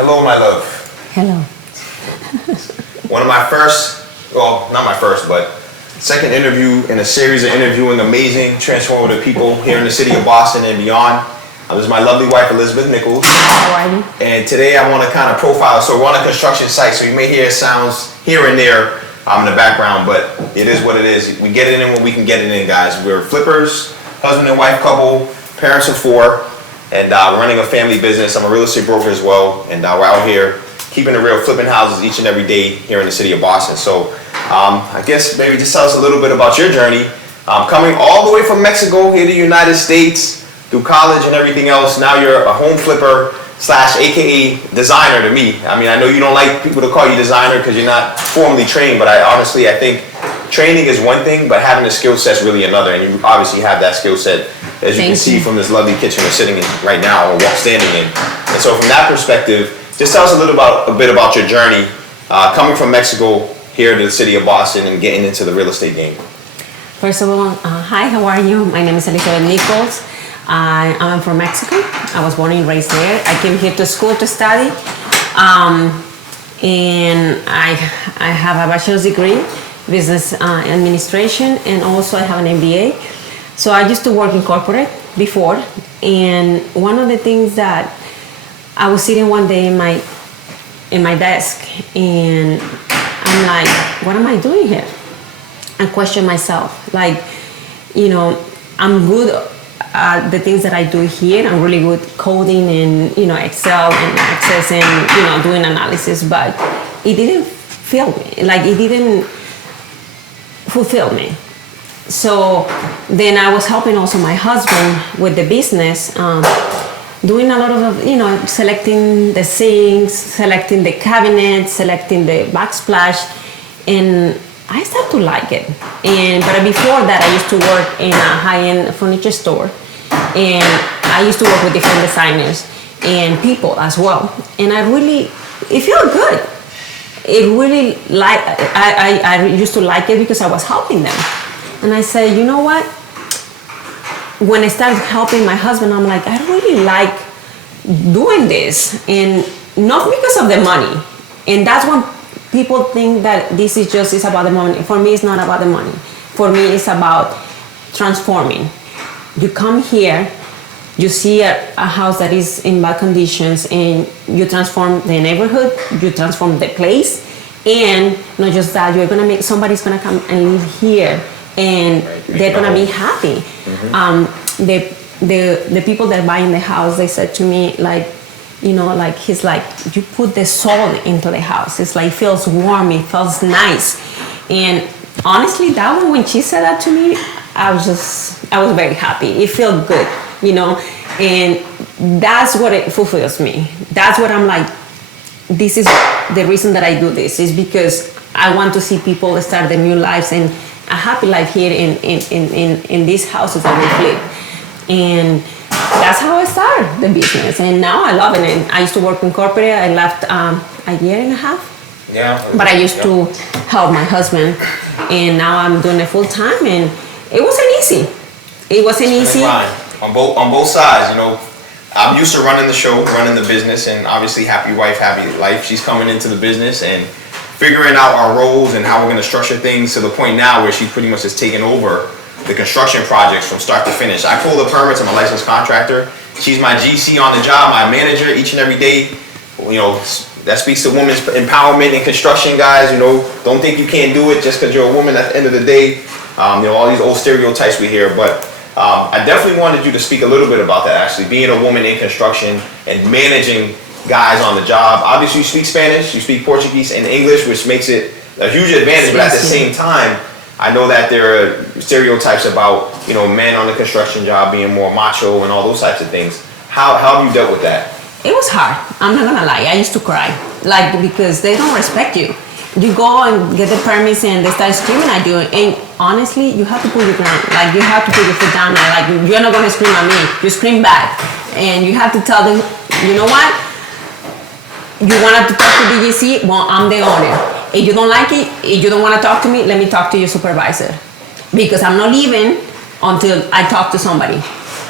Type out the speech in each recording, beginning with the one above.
Hello, my love. Hello. One of my first, well, not my first, but second interview in a series of interviewing amazing, transformative people here in the city of Boston and beyond. This is my lovely wife, Elizabeth Nichols. How are you? And today I want to kind of profile, so we're on a construction site, so you may hear sounds here and there in the background, but it is what it is. We get it in when we can get it in, guys. We're flippers, husband and wife couple, parents of four, and running a family business. I'm a real estate broker as well, and we're out here keeping it real, flipping houses each and every day here in the city of Boston. So I guess maybe just tell us a little bit about your journey. Coming all the way from Mexico here to the United States, through college and everything else. Now you're a home flipper / AKA designer to me. I mean, I know you don't like people to call you designer because you're not formally trained, but I think training is one thing, but having the skill set's really another. And you obviously have that skill set, as you can see from this lovely kitchen we're sitting in right now, or standing in. And so from that perspective, just tell us a bit about your journey coming from Mexico here to the city of Boston and getting into the real estate game. First of all, hi, how are you? My name is Elizabeth Nichols. I'm from Mexico. I was born and raised there. I came here to school to study. And I have a bachelor's degree, business administration, and also I have an MBA. So I used to work in corporate before. And one of the things that I was sitting one day in my desk, and I'm like, what am I doing here? I question myself. Like, I'm good at the things that I do here. I'm really good coding and, Excel and Access and, doing analysis, but it didn't fill me. Like, it didn't fulfill me. So then I was helping also my husband with the business, doing a lot of, selecting the sinks, selecting the cabinets, selecting the backsplash, and I started to like it. But before that, I used to work in a high-end furniture store, and I used to work with different designers and people as well. And it felt good. I used to like it because I was helping them. And I said, you know what? When I started helping my husband, I'm like, I really like doing this, and not because of the money. And that's when people think that this is about the money. For me, it's not about the money. For me, it's about transforming. You come here, you see a house that is in bad conditions, and you transform the neighborhood, you transform the place, and not just that, somebody's gonna come and live here, and they're gonna be happy. Mm-hmm. The people that are buying the house, they said to me, he's like, you put the soul into the house. It's like, it feels warm, it feels nice. And honestly, that one, when she said that to me, I was very happy. It felt good, and that's what it fulfills me. That's what I'm like, this is the reason that I do this, is because I want to see people start their new lives and a happy life here in these houses that we flip. And that's how I started the business, and now I love it. And I used to work in corporate. I left a year and a half. Yeah. But I used to help my husband, and now I'm doing it full time. And it wasn't easy. It wasn't easy. On both sides, I'm used to running the show, running the business, and obviously happy wife, happy life. She's coming into the business and figuring out our roles and how we're going to structure things to the point now where she pretty much is taking over the construction projects from start to finish. I pull the permits. I'm a licensed contractor. She's my GC on the job, my manager each and every day. That speaks to women's empowerment in construction, guys. Don't think you can't do it just because you're a woman. At the end of the day, all these old stereotypes we hear. But I definitely wanted you to speak a little bit about that, actually, being a woman in construction and managing guys on the job. Obviously, you speak Spanish, you speak Portuguese and English, which makes it a huge advantage. But at the same time, I know that there are stereotypes about, men on the construction job being more macho and all those types of things. How have you dealt with that? It was hard. I'm not gonna lie. I used to cry, because they don't respect you. You go and get the permits and they start screaming at you. And honestly, you have to put your ground. You have to put your foot down. You're not gonna scream at me. You scream back, and you have to tell them, you know what? You wanted to talk to DGC? Well, I'm the owner. If you don't like it, if you don't want to talk to me, let me talk to your supervisor, because I'm not leaving until I talk to somebody.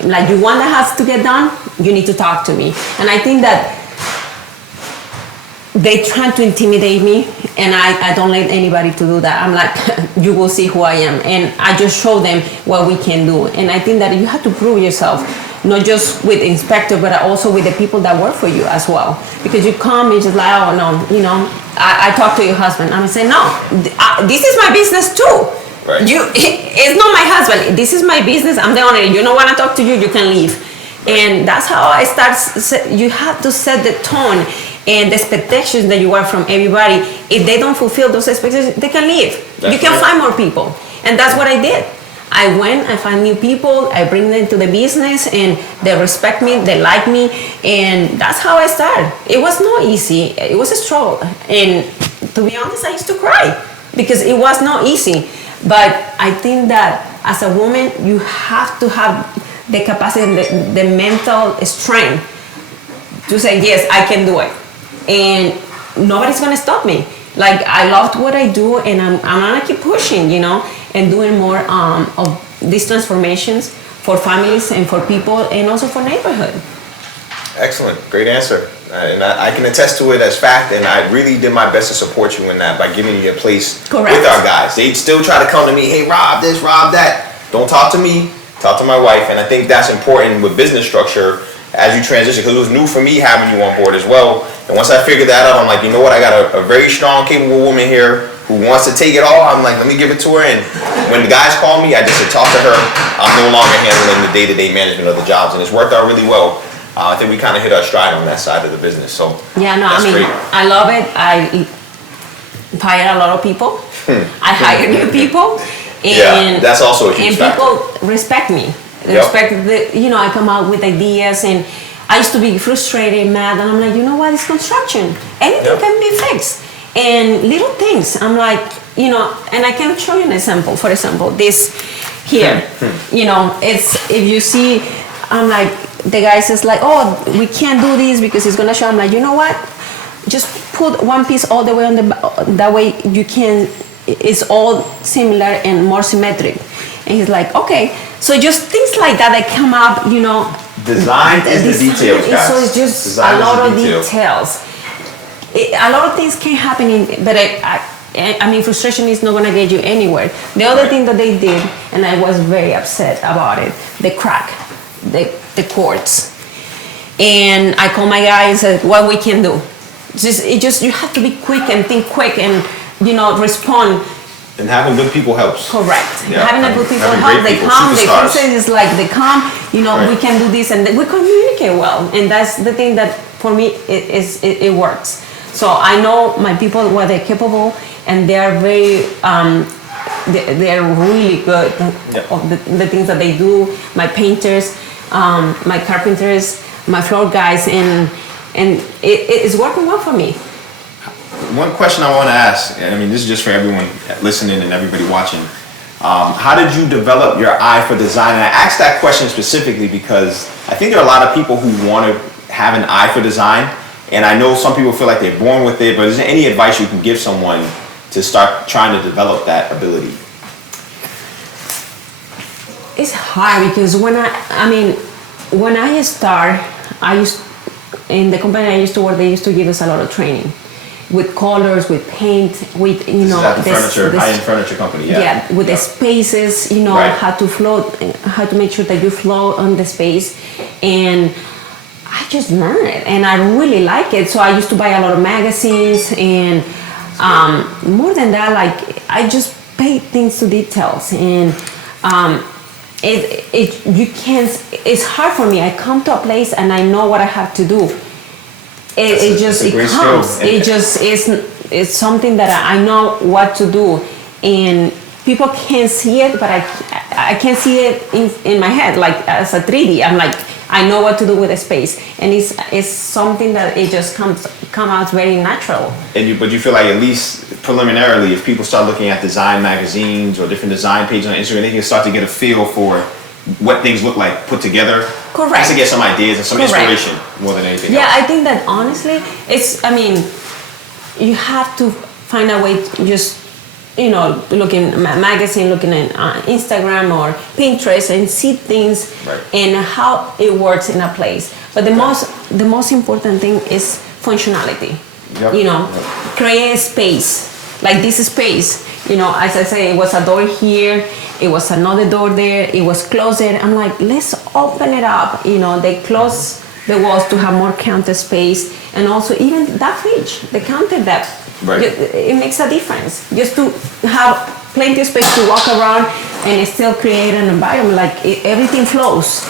You want the house to get done, you need to talk to me. And I think that they try to intimidate me, and I don't let anybody to do that. I'm like, you will see who I am, and I just show them what we can do. And I think that you have to prove yourself, not just with inspector, but also with the people that work for you as well. Because you come and just like, oh no, I talk to your husband. I'm saying, no, this is my business too. Right. It's not my husband. This is my business. I'm the owner. You don't want to talk to you, you can leave. And that's how I start. You have to set the tone and the expectations that you want from everybody. If they don't fulfill those expectations, they can leave. You can find more people. And that's what I did. I went, I find new people, I bring them to the business, and they respect me, they like me, and that's how I started. It was not easy. It was a struggle. And to be honest, I used to cry because it was not easy. But I think that as a woman, you have to have the capacity, the mental strength to say, yes, I can do it. And nobody's gonna stop me. Like, I loved what I do, and I'm gonna keep pushing, and doing more of these transformations for families and for people, and also for neighborhood. Excellent, great answer. And I can attest to it as fact, and I really did my best to support you in that by giving you a place Correct. with our guys. They still try to come to me, hey, Rob this, Rob that. Don't talk to me, talk to my wife, and I think that's important with business structure as you transition, because it was new for me having you on board as well. And once I figured that out, I'm like, you know what, I got a very strong, capable woman here who wants to take it all. I'm like, let me give it to her. And when the guys call me, I just said, talk to her. I'm no longer handling the day-to-day management of the jobs, and it's worked out really well. I think we kind of hit our stride on that side of the business. So yeah, no, that's great. I love it. I hire a lot of people. I hire new people. And, yeah, that's also a huge factor. And people respect me. They respect I come out with ideas, and I used to be frustrated, mad, and I'm like, you know what, it's construction. Anything can be fixed. And little things, I'm like, and I can show you an example. For example, this here, it's, if you see, I'm like, the guy says like, oh, we can't do this because it's gonna show. I'm like, you know what, just put one piece all the way on that way you can, it's all similar and more symmetric. And he's like, okay. So just things like that come up, Design is the details, guys. So it's just Design a lot of details. A lot of things can happen, but I mean, frustration is not gonna get you anywhere. The other thing that they did, and I was very upset about it, the crack, the cords. And I called my guy and said, what we can do. You have to be quick and think quick and, respond. And having good people helps. Correct. Yeah, having a good people having help. great They people, come. They superstars. say it's like they come. Right. We can do this, and we communicate well. And that's the thing that for me it works. So I know my people, what they're capable, and they are very. They're really good of the things that they do. My painters, my carpenters, my floor guys, and it's working well for me. One question I want to ask, and I mean, this is just for everyone listening and everybody watching. How did you develop your eye for design? And I asked that question specifically because I think there are a lot of people who want to have an eye for design. And I know some people feel like they're born with it, but is there any advice you can give someone to start trying to develop that ability? It's hard because when I start, in the company I used to work, they used to give us a lot of training with colors, with paint, with This is at the high-end furniture company. Yeah, with the spaces, Right. how to flow, how to make sure that you flow on the space, and I just learned it, and I really like it. So I used to buy a lot of magazines, and more than that, like I just pay things to details, and it's hard for me. I come to a place and I know what I have to do. It comes. It just it's something that I know what to do, and people can't see it, but I can see it in my head, like as a 3D. I'm like, I know what to do with the space, and it's something that it just comes out very natural. But you feel like at least preliminarily, if people start looking at design magazines or different design pages on Instagram, they can start to get a feel for what things look like put together. Correct. Just to get some ideas and some inspiration more than anything else. Yeah, I think that honestly, you have to find a way to just, looking at magazine, looking at Instagram or Pinterest and see things and how it works in a place. But the most important thing is functionality. Yep. You know, create a space, like this space. You know, as I say, it was a door here, it was another door there, it was closer. I'm like, let's open it up. You know, they close the walls to have more counter space, and also even that fridge, the counter depth. Right. It makes a difference. Just to have plenty of space to walk around and still create an environment like everything flows.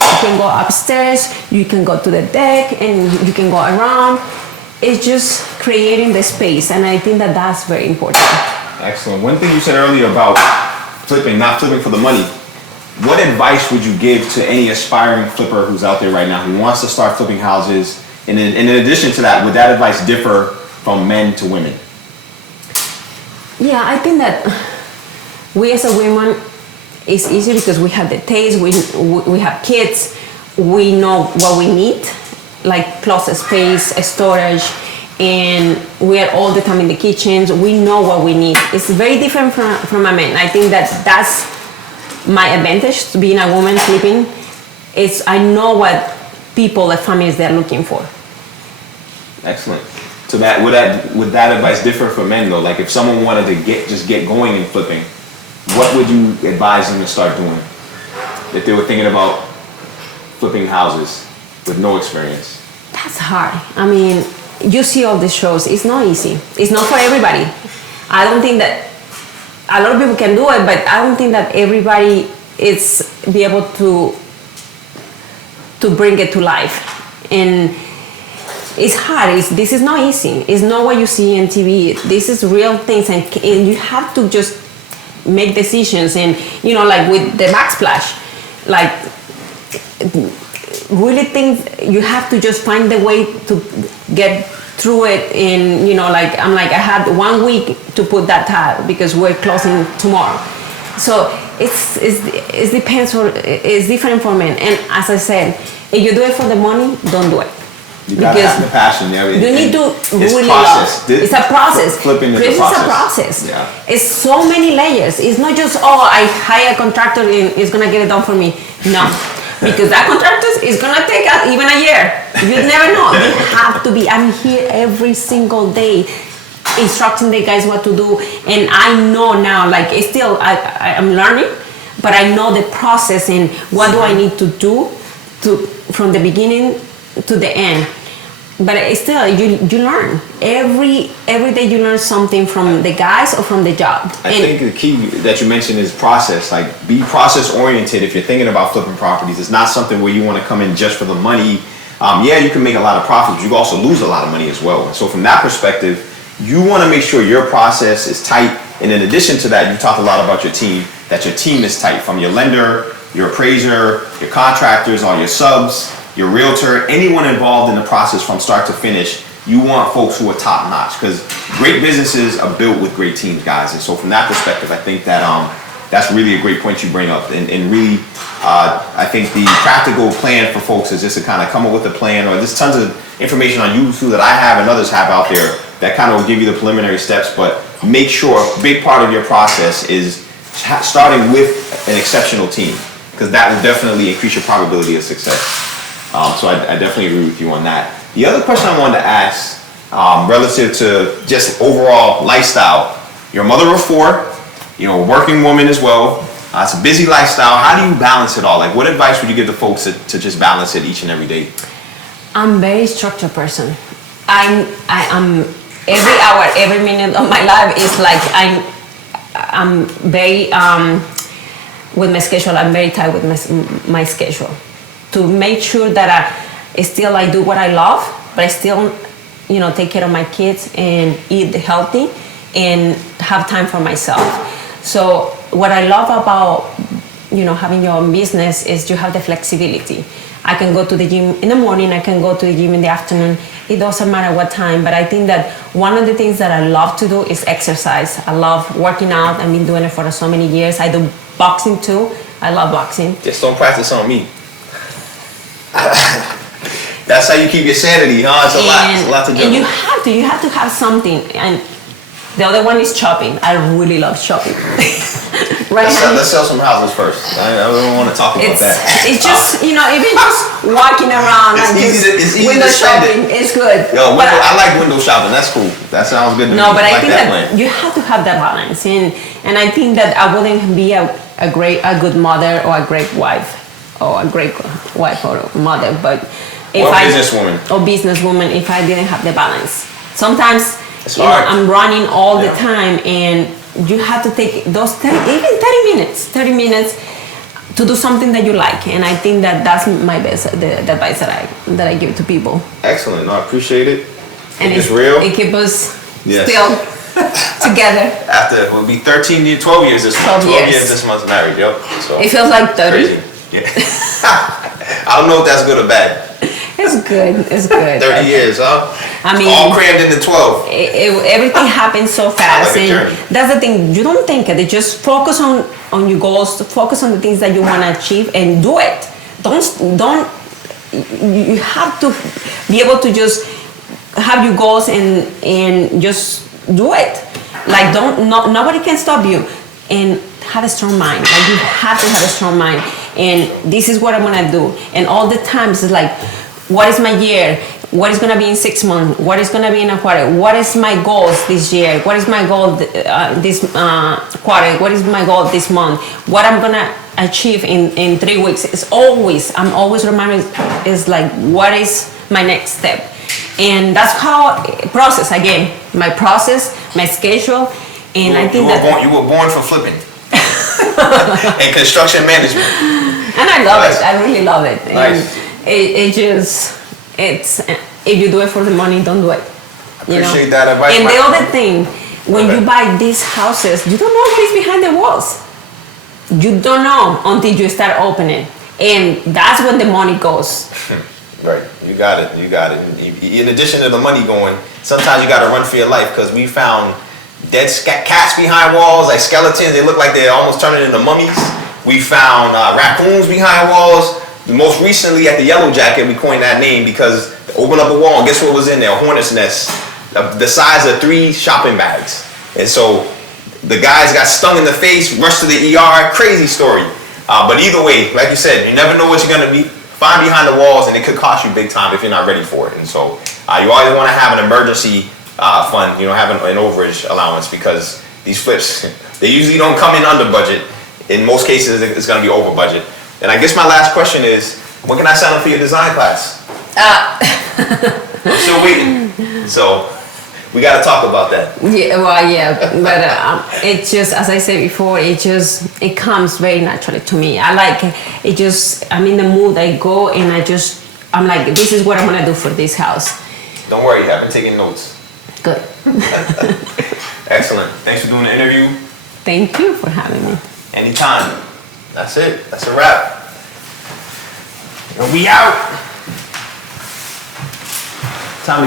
You can go upstairs, you can go to the deck, and you can go around. It's just creating the space, and I think that that's very important. Excellent. One thing you said earlier about flipping, not flipping for the money. What advice would you give to any aspiring flipper who's out there right now who wants to start flipping houses? And in addition to that, would that advice differ from men to women? Yeah, I think that we as a woman, it's easy because we have the taste, we have kids, we know what we need, like closet space, storage, and we are all the time in the kitchens. We know what we need. It's very different from a man. I think that that's my advantage to being a woman flipping. Is I know what people and families they're looking for. Excellent. So that would that advice differ for men though? Like if someone wanted to get going in flipping, what would you advise them to start doing if they were thinking about flipping houses with no experience? That's hard. I mean, you see all the shows. It's not easy. It's not for everybody. I don't think that a lot of people can do it, but I don't think that everybody is be able to bring it to life. And it's hard. This is not easy. It's not what you see on TV. This is real things, and you have to just make decisions. And you know, like with the backsplash, like really think you have to just find the way to get through it. In you know, like I'm like I had 1 week to put that tile because we're closing tomorrow. So it depends, or it's different for men. And as I said, if you do it for the money, don't do it. You gotta have the passion there. You need to really process. love. It's a process. Flipping is This a process. is a process. Yeah. It's so many layers. It's not just I hire a contractor and it's gonna get it done for me. No, because that contractor is gonna take even a year. You never know. You have to be. I'm here every single day, instructing the guys what to do, and I know now. Like it's still, I'm learning, but I know the process and what do I need to do from the beginning to the end. But it's still, you learn every day. You learn something from the guys or from the job. I think the key that you mentioned is process. Like be process oriented. If you're thinking about flipping properties, it's not something where you want to come in just for the money. Yeah, you can make a lot of profits. You can also lose a lot of money as well. And so from that perspective, you want to make sure your process is tight. And in addition to that, you talked a lot about your team. That your team is tight, from your lender, your appraiser, your contractors, all your subs, your realtor, anyone involved in the process from start to finish. You want folks who are top notch, because great businesses are built with great teams, guys. And so from that perspective, I think that that's really a great point you bring up. And really, I think the practical plan for folks is just to kind of come up with a plan, or there's tons of information on YouTube that I have and others have out there that kind of will give you the preliminary steps. But make sure a big part of your process is starting with an exceptional team, because that will definitely increase your probability of success. So I definitely agree with you on that. The other question I wanted to ask, relative to just overall lifestyle, you're a mother of 4, you know, a working woman as well. It's a busy lifestyle. How do you balance it all? Like, what advice would you give the folks to just balance it each and every day? I'm a very structured person. I'm every hour, every minute of my life is like I'm very with my schedule. I'm very tight with my schedule, to make sure that I do what I love, but I still, you know, take care of my kids and eat healthy and have time for myself. So what I love about, you know, having your own business is you have the flexibility. I can go to the gym in the morning, I can go to the gym in the afternoon. It doesn't matter what time, but I think that one of the things that I love to do is exercise. I love working out. I've been doing it for so many years. I do boxing too. I love boxing. Just don't practice on me. That's how you keep your sanity, huh? It's a lot to do. And you have to have something. And the other one is shopping. I really love shopping. right, honey? Let's sell some houses first. I don't want to talk about It's that. it's just even just walking around It's and easy just it's easy window to spend shopping. it. It's good. Yo, But I like window shopping. That's cool. That sounds good to me. no, but I like think that that plan. you have to have that balance, and I think that I wouldn't be a good mother or a great wife or mother, but if Or I businesswoman. if I didn't have the balance. Sometimes It's hard. I'm running all the Yeah. time, and you have to take those 30 minutes to do something that you like, and I think that that's my best the advice that I give to people. Excellent. No, I appreciate it. And It's real. It keeps us Yes. still together. After it will be 12 years this month. 12 years. This month married. Yep. So It feels like 30. crazy. Yeah. I don't know if that's good or bad. It's good. It's good. 30 years, huh? I mean, all crammed into 12. Everything happens so fast, like a and journey. that's the thing. You don't think it. Just focus on your goals. Focus on the things that you want to achieve, and do it. Don't. You have to be able to just have your goals and just do it. Like nobody can stop you, and have a strong mind. Like you have to have a strong mind, and this is what I'm gonna do. And all the times it's like, what is my year? What is gonna be in 6 months? What is gonna be in a quarter? What is my goals this year? What is my goal this quarter? What is my goal this month? What I'm gonna achieve in 3 weeks? I'm always reminded is like, what is my next step? And that's how process again, my process, my schedule, and I think you were born for flipping. And construction management. and I love Nice. it. I really love it. Nice. And it's if you do it for the money, don't do it. Appreciate that advice. And the other thing, when you buy these houses, you don't know who's behind the walls. You don't know until you start opening, and that's when the money goes. Right, you got it. In addition to the money going, sometimes you got to run for your life because we found dead cats behind walls, like skeletons. They look like they're almost turning into mummies. We found raccoons behind walls. Most recently at the Yellow Jacket, we coined that name because open up a wall and guess what was in there? A hornet's nest, the size of 3 shopping bags. And so the guys got stung in the face, rushed to the ER. Crazy story. But either way, like you said, you never know what you're gonna find behind the walls, and it could cost you big time if you're not ready for it. And so you always want to have an emergency fund, have an overage allowance, because these flips, they usually don't come in under budget. In most cases, it's going to be over budget. And I guess my last question is, when can I sign up for your design class? I'm still waiting. So we got to talk about that. But it just, as I said before, it comes very naturally to me. I like it. I'm in the mood. I go and I'm like, this is what I'm gonna do for this house. Don't worry, I've been taking notes. Good. Excellent. Thanks for doing the interview. Thank you for having me. Anytime. That's it. That's a wrap. And we out. Time to get